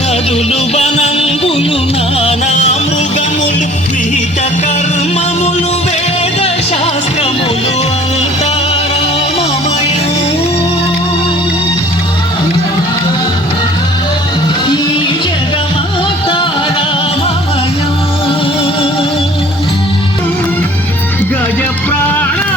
నదులు వనంబులు నానా మృగములు విహిత కర్మములు వేద శాస్త్రములు అంతారామమయం ఈ జగమాతారామమయం గజ ప్రాణావనోత్సాహియై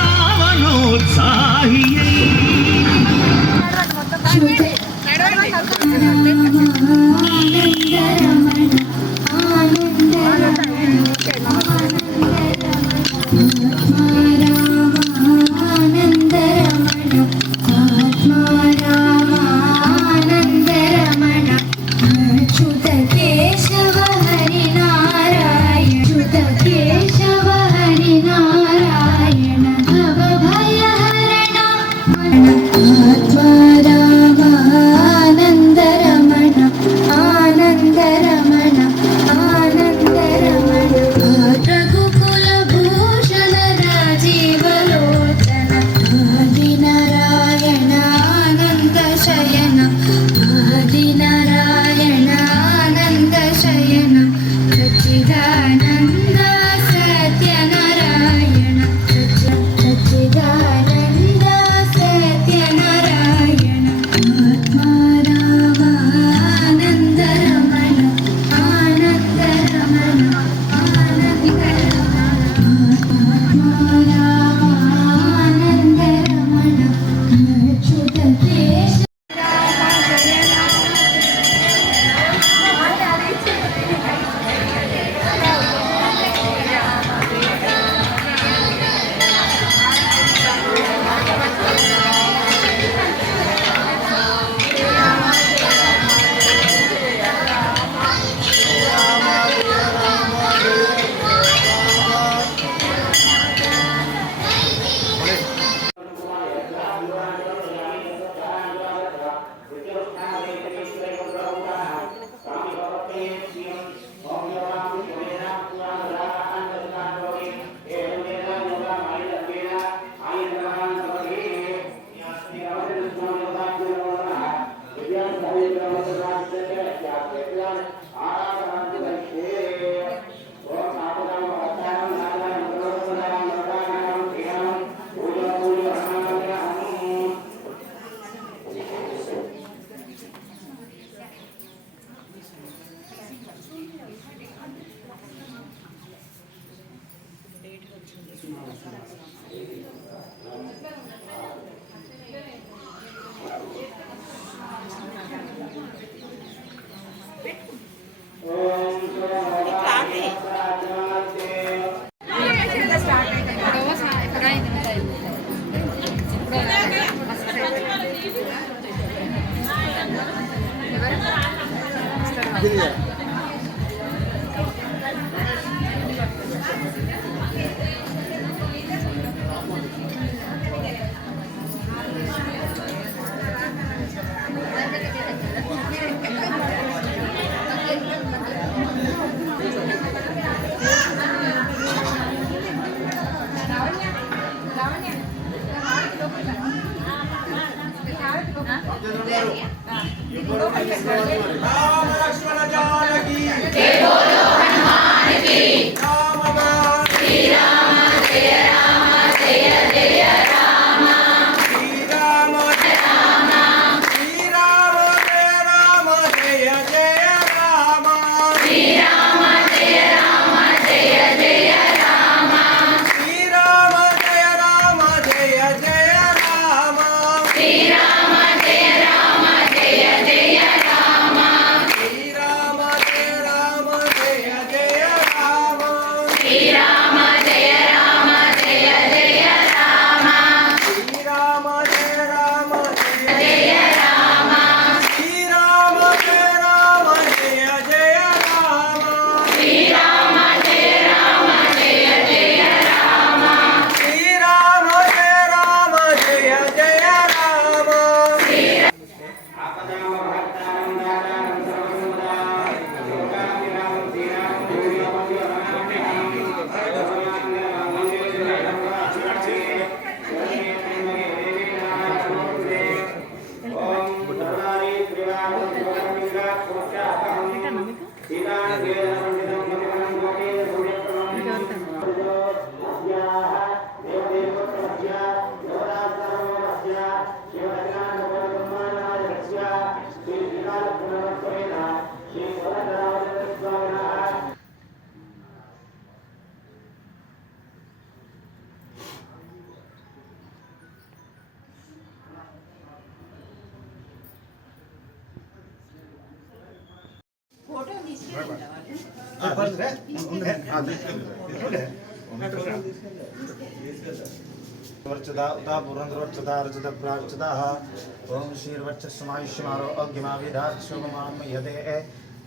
ओम श्रीर्वक्षस्मायुष्यमारो अग्निमाविधाक्षोभमामयदे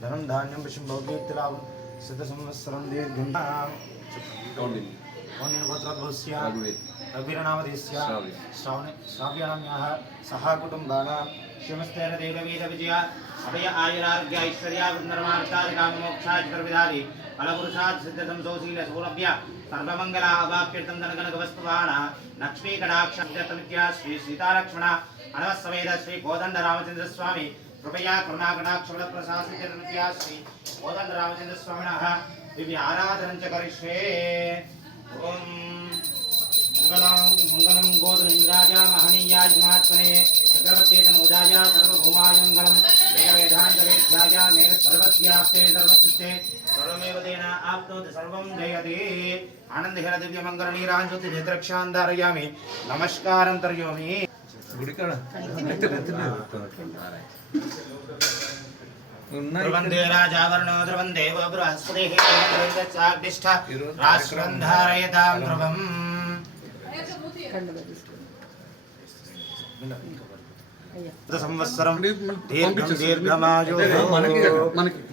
धनं धान्यं विषं भोगीर्तिलाभं सिद्धसंवत्सरं दीर्घं गोत्रद्भवस्य रघुवीरनामधेयस्य श्राव्याणां सह कुटुम्बानां श्रीमस्तेन देववेदविजया अभय आयुरारोग्य ऐश्वर्यावृन्दरमार्तादिकामोक्षाय चतुर्विधादि फलपुरुषात् सिद्धसंसोशील सौलभ्य सर्वमंगला अवाप्यर्थं धनगणकवस्तुवान् लक्ष्मी कटाक्षमित्या श्री सीतालक्ष्मण अनवसमेत श्री कोदंड रामचंद्र स्वामी कृपया करुणाकटाक्षप्रसादित्या श्री कोदंड रामचंद्र स्वामिनः दिव्य आराधनं च करिष्ये। ओम मंगलं गोदरेन्द्राय महनीयाय महात्मने चक्रवर्ती तनूजाय सर्वभौमाय मंगलं वेदवेदान्तवेद्याय मेघ सर्वस्यास्ते सर्वसुस्ते सर्वमेव तेन आप्नोति सर्वं जयते। आनन्दहेर दिव्य मंगल नीरांज्योति नेत्रक्षान् धारयामि नमस्कारं करोमि। ध्रुवन्दे राजावर्णो ध्रुवं देवो बृहस्पतिः चाग्निष्ठ राष्ट्रं धारयतां ध्रुवम्। సంవత్సరం దీర్ఘమాయు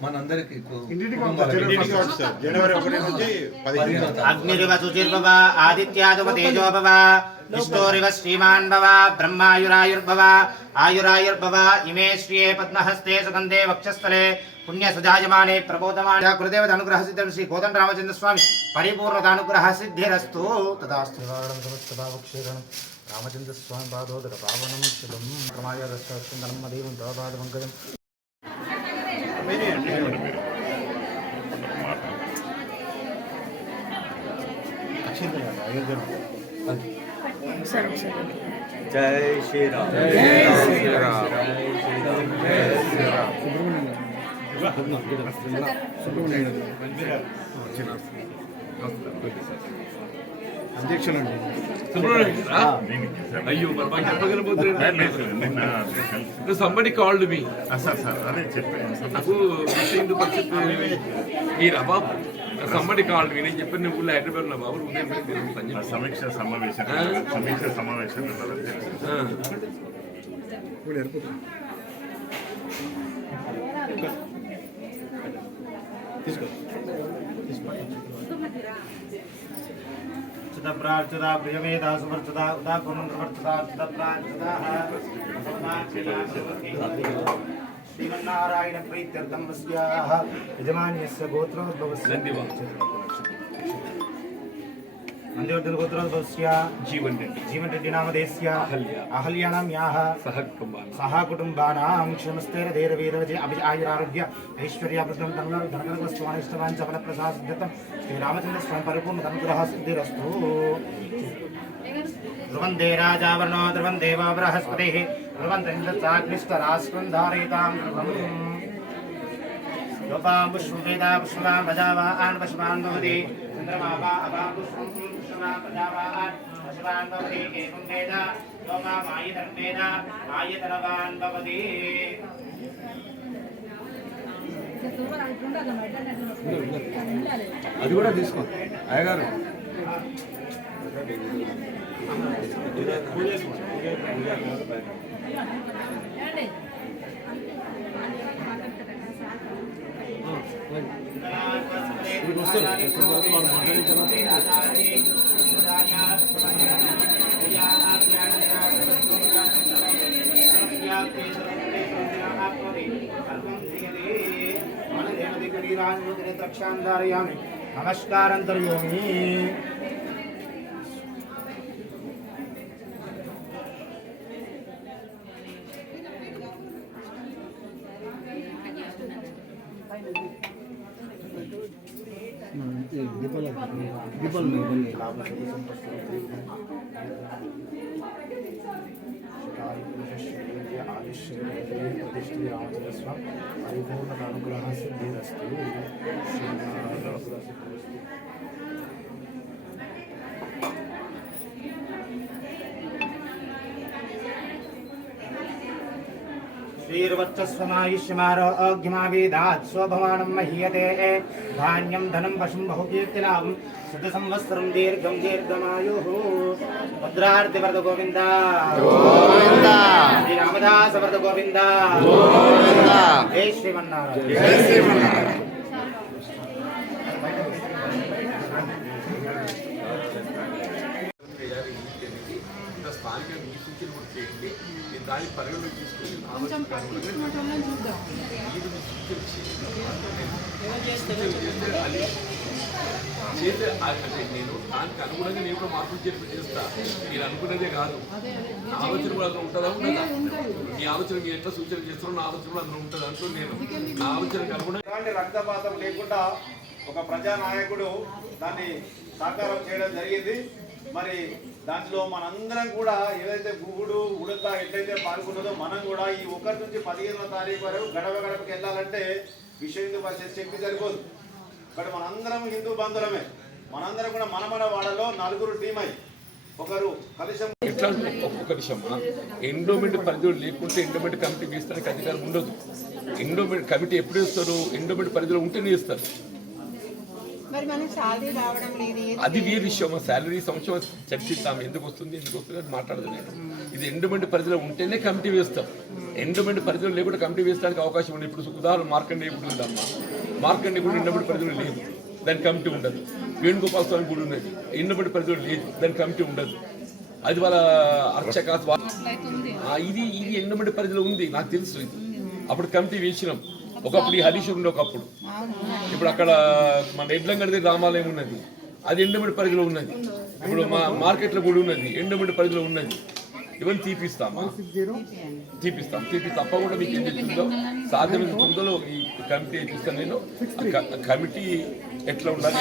మనందరికి అగ్నిరివ శుచిర్భవ ఆదిత్యాదువ తేజోభవ నిష్టోరివ శ్రీమాన్ భవ బ్రహ్మాయురాయుర్భవ ఆయురాయుర్భవ ఇమే శ్రియే పద్మహస్తే సుగంధే వక్షస్థలే పుణ్య సుజాయమానే ప్రబోధమాన గురుదేవత అనుగ్రహ సిద్ధం శ్రీ కోదండ రామచంద్ర స్వామి పరిపూర్ణత అనుగ్రహ సిద్ధిరస్తు తదాస్తు సమస్తభావక్షేరణం రామచంద్ర స్వామి పాదోదక పావనం శుభం ప్రమాయ రస్తసుందరం మదేవం తవపాద పంకజం జై శ్రీరామ్ జై శ్రీరామ్ జై శ్రీరామ్ జై శ్రీరామ్ అధ్యక్షులు అయ్యో మరి మాకు చెప్పగలబోతున్నా సంబడి కాల్డ్ మీ నాకు హిందూ పరిషత్ మీరు బాబు సంబడి కాల్డ్ మీ నేను చెప్పిన ఊళ్ళో హైదరాబాద్ నా బాబు సమీక్ష సమావేశం ప్రార్థిత ప్రియమేధా సువర్చిత ఉదా పునర్వర్చిత ప్రార్థిత శ్రీమన్నారాయణ ప్రీత్యర్థం వస్యాః యజమాన్యస్య గోత్రోద్భవస్య నందివర్ధన గోత్రోద్భవస్య జీవన్ రెడ్డి నామధేయస్య అహల్యానాం యాః సహ కుటుంబానాం క్షమస్తైరధైర్వీరవిజయ అభిజాయురారోగ్య ఐశ్వర్యావృద్ధం ధనకనకవస్తువానిష్టవాన్ చపలప్రసాదితం శ్రీరామచంద్ర స్వామి పరిపూర్ణ అనుగ్రహ సిద్ధిరస్తు। ధ్రువందే రాజావర్ణో ధ్రువం దేవో బృహస్పతిః ధ్రువంతేంద్రచాగ్నిష్టరాష్ట్రం ధారయతాం ధ్రువం యోపాం పుష్పం వేదా పుష్పవాన్ ప్రజావాన్ పశువాన్ భవతి చంద్రమా వా అపాం పుష్పం పుష్పవాన్ ప్రజావాన్ పశువాన్ భవతి ఏకం వేద యోపామాయతరం వేద ఆయతనవాన్ భవతి। అది కూడా తీసుకో అయ్యగారు నమస్కారం కరోమి। పరిపూర్ణ అనుగ్రహ సిద్ధిరస్తు. श्रीर्वक्षस्वमायुष्यमारोग्यमावेदात् स्वभवानं मह्यते धान्यं धनं पशुं बहुकीर्तिलाभं शतसंवत्सरं दीर्घं दीर्घमायुः भद्रार्तिवरद गोविन्द गोविन्द श्रीरामदास वरद गोविन्द गोविन्द जय श्रीमन्नारायण जय श्रीमन्नारायण. స్థానికంగా మీ సూచన కూడా చేయండి. నేను దాన్ని పరిగణలోకి తీసుకుని మీరు మీ సూచన చేస్తే అది చేస్తే అంటే నేను దానికి అనుగుణంగా నేను కూడా మార్పులు చేర్పు చేస్తా. మీరు అనుకున్నదే కాదు, నా ఆలోచన కూడా అందులో ఉంటుందా ఉండదా? మీ ఆలోచన మీరు ఎట్లా సూచన చేస్తారో నా ఆలోచన కూడా అందులో ఉంటుంది అంటూ నేను నా ఆలోచనకు అనుగుణంగా ఎలాంటి రక్తపాతం లేకుండా ఒక ప్రజానాయకుడు దాన్ని సాకారం చేయడం జరిగింది. మరి దాంట్లో మనందరం కూడా ఏదైతే గుగుడు ఉడత ఎట్లయితే పాల్గొన్నదో మనం కూడా ఈ 1 నుంచి 15వ తారీఖు వరకు గడప గడపకి వెళ్ళాలంటే విశ్వ హిందూ పరిషత్ శక్తి సరిపోదు. బట్ మనందరం హిందూ బంధువులమే. మనందరం కూడా మన వాడలో 4 టీం అయి ఒకరు కలిసి ఎట్లా ఒక్కొక్క విషయమా ఎండోమెంట్ పరిధిలో లేకుంటే ఎండోమెంట్ కమిటీ వేస్తానికి అధికారం ఉండదు. ఎండోమెంట్ కమిటీ ఎప్పుడు వేస్తారు? ఎండోమెంట్ పరిధిలో ఉంటేనే వేస్తారు. అది వేరే విషయం. శాలరీ సంవత్సరం చర్చిస్తాం, ఎందుకు వస్తుంది అది మాట్లాడదు నేను. ఇది ఎండోమెంట్ పరిధిలో ఉంటేనే కమిటీ వేస్తాం. ఎండోమెంట్ పరిధిలో లేకుండా కమిటీ వేయడానికి అవకాశం ఉంది. ఇప్పుడు ఉదాహరణ మార్కండే గుడి ఉందమ్మా, మార్కండే గుడి ఎండోమెంట్ పరిధిలో లేదు, దాని కమిటీ ఉండదు. వేణుగోపాల స్వామి గుడి ఉన్నది, ఎండోమెంట్ పరిధిలో లేదు, దాని కమిటీ ఉండదు. అది వాళ్ళ అర్చక ఇది ఎండోమెంట్ పరిధిలో ఉంది, నాకు తెలుసు. ఇది అప్పుడు కమిటీ వేసినాం. ఒకప్పుడు ఈ హరీష్ ఉండే ఒకప్పుడు. ఇప్పుడు అక్కడ మన ఎడ్లంగడిది రామాలయం ఉన్నది, అది ఎండోమెంట్ పరిధిలో ఉన్నది. ఇప్పుడు మా మార్కెట్లో కూడా ఉన్నది, ఎండోమెంట్ పరిధిలో ఉన్నది. ఇవన్నీ తీపిస్తాం తప్పకుండా మీకు ఏం చెప్తుందో సాధ్యమైన తొందరలో ఈ కమిటీ చూస్తాను నేను. కమిటీ ఎట్లా ఉండాలి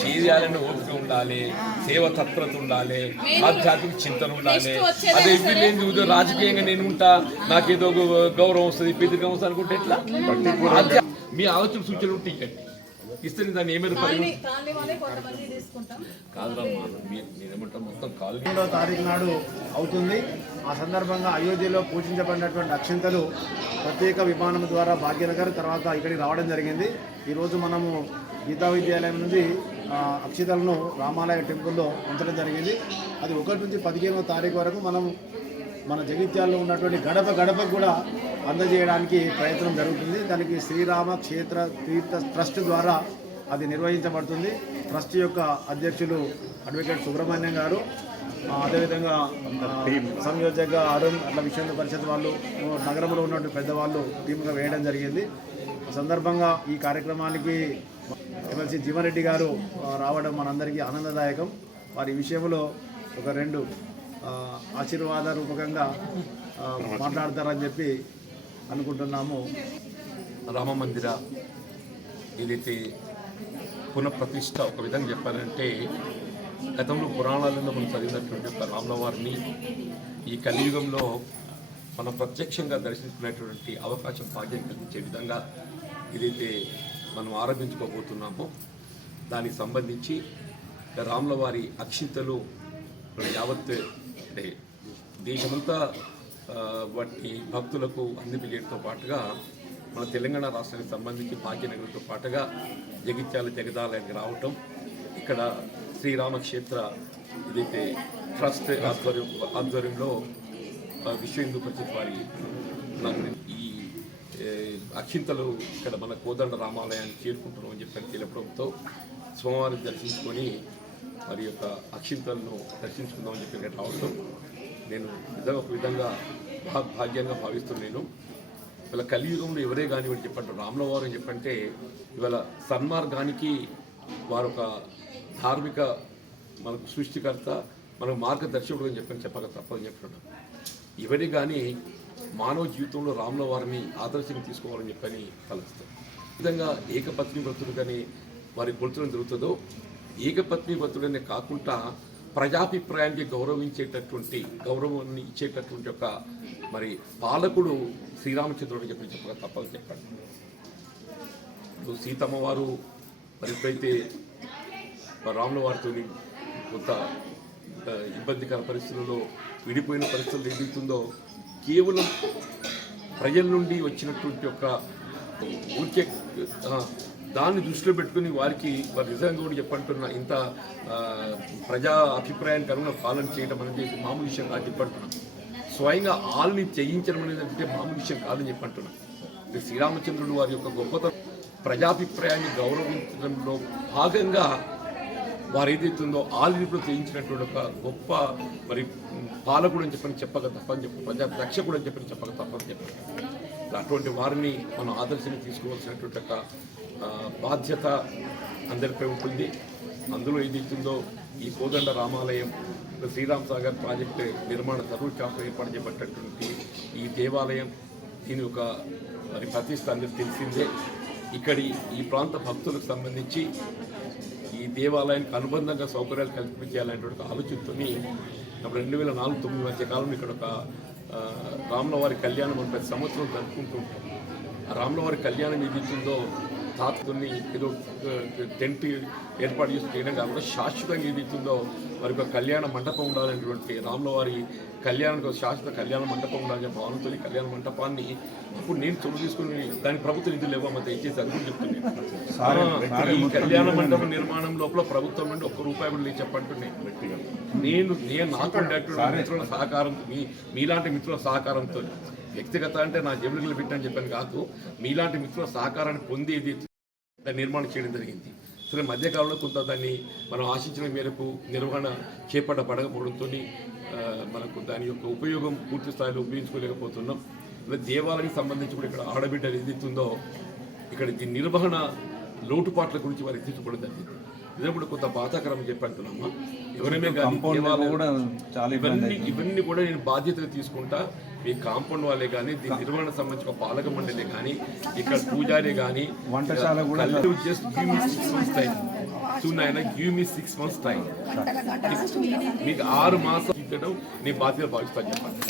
చేయాలని ఓపిక ఉండాలి, సేవ తత్పరత ఉండాలి, ఆధ్యాత్మిక చింతన ఉండాలి. అదే ఇప్పుడు రాజకీయంగా నేను ఉంటా, నాకేదో గౌరవం వస్తుంది, పెద్దగా వస్తుంది అనుకుంటే ఎట్లా? మీ ఆలోచన సూచనలు ఉంటే ఇక్కడి ఇస్తే దాన్ని ఏమైనా కాదురమ్మా, నేనేమంటా మొత్తం కాలనీ 2వ తారీఖు నాడు అవుతుంది. ఆ సందర్భంగా అయోధ్యలో పూజించబడినటువంటి అక్షింతలు ప్రత్యేక విమానం ద్వారా భాగ్యనగర్ తర్వాత ఇక్కడికి రావడం జరిగింది. ఈరోజు మనము గీతా విద్యాలయం నుండి అక్షింతలను రామాలయ టెంపుల్లో ఉంచడం జరిగింది. అది 1 నుంచి 15వ తారీఖు వరకు మనం మన జగిత్యాలలో ఉన్నటువంటి గడప గడపకు కూడా అందజేయడానికి ప్రయత్నం జరుగుతుంది. దానికి శ్రీరామ క్షేత్ర తీర్థ ట్రస్ట్ ద్వారా అది నిర్వహించబడుతుంది. ట్రస్ట్ యొక్క అధ్యక్షులు అడ్వకేట్ సుబ్రహ్మణ్యం గారు, అదేవిధంగా సంయోజక అరుణ్, అట్లా విశ్వ హిందూ పరిషత్ వాళ్ళు, నగరంలో ఉన్నటువంటి పెద్దవాళ్ళు టీమ్గా వేయడం జరిగింది. సందర్భంగా ఈ కార్యక్రమానికి ఎమ్మెల్సీ జీవన్రెడ్డి గారు రావడం మనందరికీ ఆనందదాయకం. వారి విషయంలో ఒక 2 ఆశీర్వాద రూపకంగా మాట్లాడతారని చెప్పి అనుకుంటున్నాము. రామ మందిర ఏదైతే పునఃప్రతిష్ఠ ఒక విధంగా చెప్పాలంటే గతంలో పురాణాలలో మనం చదివినటువంటి ఒక రాముల వారిని ఈ కలియుగంలో మనం ప్రత్యక్షంగా దర్శించుకునేటువంటి అవకాశం భాగ్యం కల్పించే విధంగా ఏదైతే మనం ఆరంభించుకోబోతున్నామో దానికి సంబంధించి రాముల వారి అక్షింతలు యావత్ అంటే దేశమంతా వాటి భక్తులకు అందింపజేయడంతో పాటుగా మన తెలంగాణ రాష్ట్రానికి సంబంధించి భాగ్యనగరంతో పాటుగా జగిత్యాల జగదాలయానికి రావటం, ఇక్కడ శ్రీరామక్షేత్ర ఏదైతే ట్రస్ట్ ఆధ్వర్యంలో విశ్వ హిందూ పరిషత్ వారి ఈ అక్షింతలు ఇక్కడ మన కోదండ రామాలయాన్ని చేరుకుంటున్నాం అని చెప్పి తెలపడంతో సోమవారం దర్శించుకొని మరి యొక్క అక్షింతలను దర్శించుకుందామని చెప్పి ఇక్కడ రావడం నేను నిజంగా ఒక విధంగా భాగ్యంగా భావిస్తున్నాను. ఇవాళ కలియుగంలో ఎవరే కానివ్వండి చెప్పండి, రాముల వారు అని చెప్పంటే ఇవాళ సన్మార్గానికి వారు ఒక ధార్మిక మనకు సృష్టికర్త, మనకు మార్గదర్శకుడు అని చెప్పని చెప్పక తప్పదని చెప్తున్నాం. ఎవరి కానీ మానవ జీవితంలో రాముల వారిని ఆదర్శంగా తీసుకోవాలని చెప్పని తలస్తాం. ఈ విధంగా ఏకపత్ని వ్రతుడుగానే వారి కొలుచడం జరుగుతుందో, ఏకపత్ని వ్రతుడనే కాకుండా ప్రజాభిప్రాయానికి గౌరవించేటటువంటి గౌరవాన్ని ఇచ్చేటటువంటి ఒక మరి పాలకుడు శ్రీరామచంద్రుడు చెప్పక తప్పని చెప్పండి. ఇప్పుడు సీతమ్మ వారు మరి ఎప్పుడైతే రాముల వారితో కొంత ఇబ్బందికర పరిస్థితుల్లో విడిపోయిన పరిస్థితులు ఏదైతుందో కేవలం ప్రజల నుండి వచ్చినటువంటి ఒక ఊరికే దాన్ని దృష్టిలో పెట్టుకుని వారికి వారు నిజంగా కూడా చెప్పంటున్న ఇంత ప్రజా అభిప్రాయానికి అనుగుణంగా పాలన చేయడం అనేది మామూలు విషయం కాదు చెప్పంటున్నాం. స్వయంగా ఆల్ని త్యజించడం అనేది అంటే మామూలు విషయం కాదని చెప్పంటున్నాం. శ్రీరామచంద్రుడు వారి యొక్క గొప్పతనం ప్రజాభిప్రాయాన్ని గౌరవించడంలో భాగంగా వారు ఏదైతుందో ఆల్రెడీ చేయించినటువంటి ఒక గొప్ప మరి పాలకుడు అని చెప్పక తప్పని చెప్పి ప్రజా రక్షకుడు అని చెప్పక తప్పని చెప్పారు. అటువంటి వారిని మనం ఆదర్శంగా తీసుకోవాల్సినటువంటి ఒక బాధ్యత అందరిపై ఉంటుంది. అందులో ఏదైతుందో ఈ కోదండ రామాలయం, శ్రీరామ్ సాగర్ ప్రాజెక్టు నిర్మాణ తరువుచాప ఏర్పాటు చేయబడినటువంటి ఈ దేవాలయం దీని ఒక మరి ప్రతిష్ట అందరికీ తెలిసిందే. ఇక్కడి ఈ ప్రాంత భక్తులకు సంబంధించి ఈ దేవాలయానికి అనుబంధంగా సౌకర్యాలు కల్పించాలనేటువంటి ఆలోచనతో 2004-09 మధ్య కాలంలో ఇక్కడ ఒక రాముల వారి కళ్యాణం మనం ప్రతి సంవత్సరం జరుపుకుంటూ ఉంటాం. ఆ రాముల వారి కళ్యాణం ఏదైతుందో తాతని ఏదో టెంట్ ఏర్పాటు చేసి చేయడం కాకుండా శాశ్వతంగా ఏదైతుందో వారి యొక్క కళ్యాణ మండపం ఉండాలనేటువంటి రాముల వారి కళ్యాణానికి ఒక శాశ్వత కళ్యాణ మండపం ఉండాలనే భావనతో కళ్యాణ మంటపాన్ని ఇప్పుడు నేను చొరవ తీసుకుని దానికి ప్రభుత్వ నిధులు ఇవ్వమని దయచేసి అది కూడా చెప్తున్నాను. ఈ కళ్యాణ మండపం నిర్మాణం లోపల ప్రభుత్వం నుండి ₹1 కూడా లేదు చెప్పంటున్నాయి. నేను నాకు మిత్రుల సహకారం మీలాంటి మిత్రుల సహకారంతో వ్యక్తిగత అంటే నా జేబులు పెట్టని చెప్పాను కాదు, మీలాంటి మిత్రుల సహకారాన్ని పొందేది దాన్ని నిర్మాణం చేయడం జరిగింది. సరే మధ్యకాలంలో కొంత దాన్ని మనం ఆశించిన మేరకు నిర్వహణ చేపట్టబడకపోవడంతో మనకు దాని యొక్క ఉపయోగం పూర్తి స్థాయిలో ఉపయోగించుకోలేకపోతున్నాం. దేవాలయానికి సంబంధించి కూడా ఇక్కడ ఆడబిడ్డలు ఏదైతుందో ఇక్కడ దీని నిర్వహణ లోటుపాట్ల గురించి వారు ఎత్తించుకోవడం జరిగింది. ఇదే కూడా కొంత బాధాకరం చెప్పంటున్నామా. ఎవరైనా కానీ ఇవన్నీ కూడా నేను బాధ్యతగా తీసుకుంటా. మీ కాంపౌండ్ వాళ్ళే కానీ దీని నిర్వహణ సంబంధించిన పాలక మండలే కానీ ఇక్కడ పూజారి కానీ వంటశాల కూడా just give me 6 months time. Give me 6 months time. మీకు 6 మాసాలు ఇచ్చడం నేను బాధ్యత భావిస్తాను చెప్పండి.